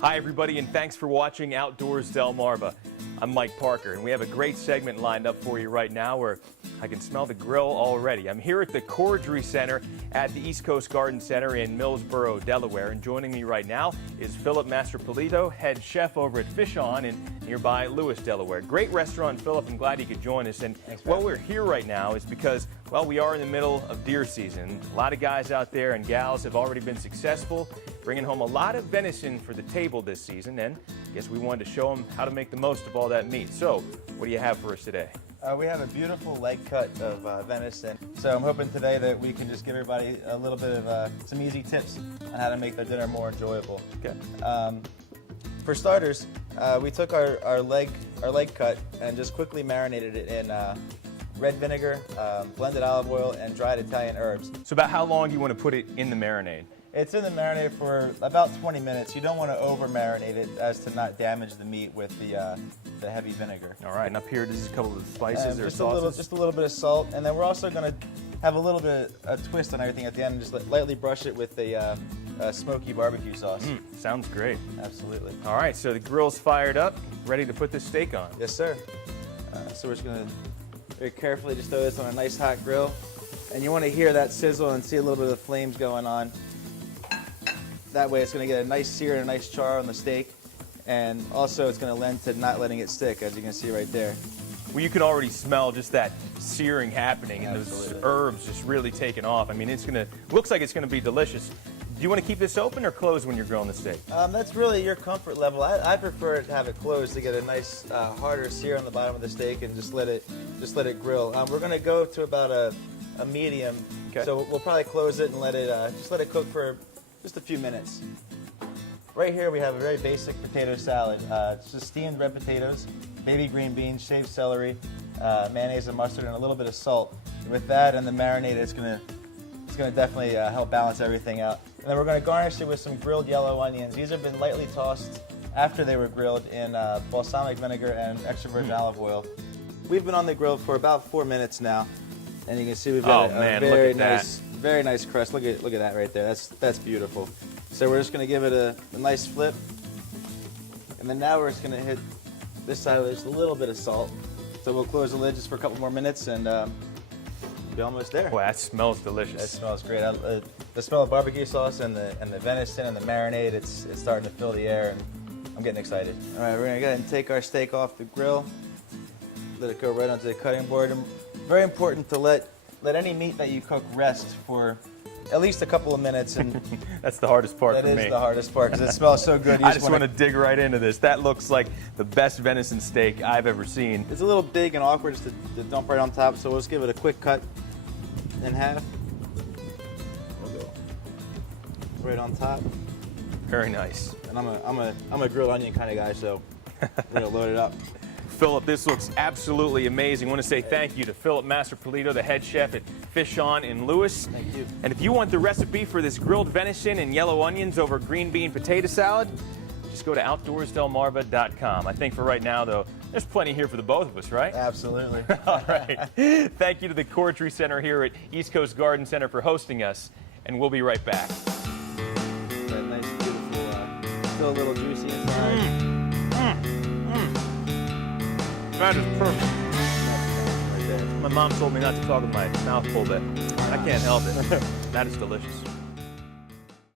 Hi, everybody, and thanks for watching Outdoors Delmarva. I'm Mike Parker, and we have a great segment lined up for you right now where I can smell the grill already. I'm here at the Cordery Center at the East Coast Garden Center in Millsboro, Delaware, and joining me right now is Philip Mastropolito, head chef over at Fish On in nearby Lewis, Delaware. Great restaurant, Philip. I'm glad you could join us. And what we're here right now is because, well, we are in the middle of deer season. A lot of guys out there and gals have already been successful, bringing home a lot of venison for the table this season, and I guess we wanted to show them how to make the most of all that meat. So, what do you have for us today? We have a beautiful leg cut of venison. So I'm hoping today that we can just give everybody a little bit of some easy tips on how to make their dinner more enjoyable. Okay. For starters, we took our leg cut and just quickly marinated it in red vinegar, blended olive oil, and dried Italian herbs. So about how long do you want to put it in the marinade? It's in the marinade for about 20 minutes. You don't want to over marinate it as to not damage the meat with the heavy vinegar. All right, and up here, this is a couple of spices or just sauces. Just a little bit of salt, and then we're also going to have a little bit of a twist on everything at the end, and just lightly brush it with a smoky barbecue sauce. Sounds great. Absolutely. All right, so the grill's fired up, ready to put this steak on. Yes, sir. So we're just going to very carefully just throw this on a nice hot grill, and you want to hear that sizzle and see a little bit of the flames going on. That way it's going to get a nice sear and a nice char on the steak, and also it's going to lend to not letting it stick, as you can see right there. Well, you can already smell just that searing happening and Absolutely. those herbs just really taking off. I mean, looks like it's going to be delicious. Do you want to keep this open or closed when you're grilling the steak? That's really your comfort level. I prefer to have it closed to get a nice harder sear on the bottom of the steak and just let it grill. We're going to go to about a medium, okay. So we'll probably close it and just let it cook for just a few minutes. Right here we have a very basic potato salad. It's just steamed red potatoes, baby green beans, shaved celery, mayonnaise and mustard, and a little bit of salt. And with that and the marinade, it's gonna definitely help balance everything out. And then we're gonna garnish it with some grilled yellow onions. These have been lightly tossed after they were grilled in balsamic vinegar and extra virgin olive oil. We've been on the grill for about 4 minutes now, and you can see we've got a very nice crust. Look at that right there. That's beautiful. So we're just going to give it a nice flip, and then now we're just going to hit this side with just a little bit of salt. So we'll close the lid just for a couple more minutes, and be almost there. Boy, that smells delicious. That smells great. The smell of barbecue sauce and the venison and the marinade, it's starting to fill the air, and I'm getting excited. All right, we're going to go ahead and take our steak off the grill, let it go right onto the cutting board. And very important to let any meat that you cook rest for at least a couple of minutes. And that's the hardest part for me. That is the hardest part because it smells so good. I just want to dig right into this. That looks like the best venison steak I've ever seen. It's a little big and awkward just to dump right on top, so we'll just give it a quick cut in half. We'll go right on top. Very nice. And I'm a grilled onion kind of guy, so we're gonna load it up. Philip, this looks absolutely amazing. I want to say thank you to Philip Mastropolito, the head chef at Fish On in Lewis. Thank you. And if you want the recipe for this grilled venison and yellow onions over green bean potato salad, just go to outdoorsdelmarva.com. I think for right now, though, there's plenty here for the both of us, right? Absolutely. All right. Thank you to the Cordery Center here at East Coast Garden Center for hosting us, and we'll be right back. That nice, beautiful, still a little juicy inside. That is perfect. My mom told me not to talk with my mouth full, but I can't help it. That is delicious.